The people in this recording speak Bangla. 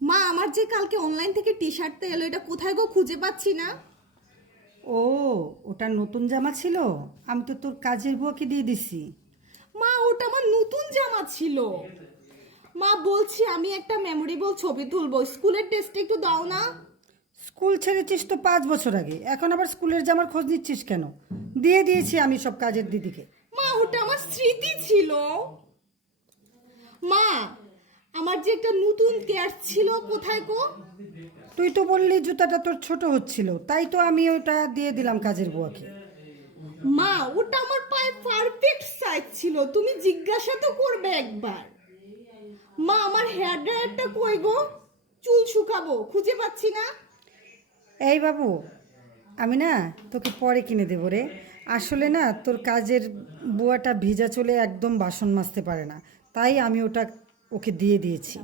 মা, আমার যে কালকে অনলাইন থেকে টি শার্টটা এলো, এটা কোথায় গো খুঁজে পাচ্ছি না। ও, ওটা নতুন জামা ছিল। আমি তো তোর কাজের বুয়াকে দিয়ে দিছি। মা, ওটা আমার নতুন জামা ছিল। মা বলছি, আমি একটা মেমোরেবল ছবি তুলবো, স্কুলের ড্রেসটা একটু দাও না। স্কুল ছেড়েছিস তো 5 বছর আগে, এখন আবার স্কুলের জামার খোঁজ নিচ্ছিস কেন? দিয়ে দিয়েছি আমি সব কাজের দিদিকে। মা, ওটা আমার স্মৃতি ছিল। মা, আমার যে একটা নতুন কেয়ার ছিল, কোথায় গো? তুই তো বললি জুতাটা তোর ছোট হচ্ছিল, তাই তো আমি ওটা দিয়ে দিলাম কাজের বুয়াকে। মা, ওটা আমার পায়ে পারফেক্ট সাইজ ছিল, তুমি জিজ্ঞাসা তো করবে একবার। মা, আমার হেয়ার ড্রায়ারটা কই গো? চুল শুকাবো, খুঁজে পাচ্ছি না। এই বাবু, আমি না তোকে পরে কিনে দেবো রে। আসলে না তোর কাজের বুয়াটা ভিজা চলে একদম বাসন মাজতে পারে না, তাই আমি ওটা ওকে দিয়ে দিয়েছি।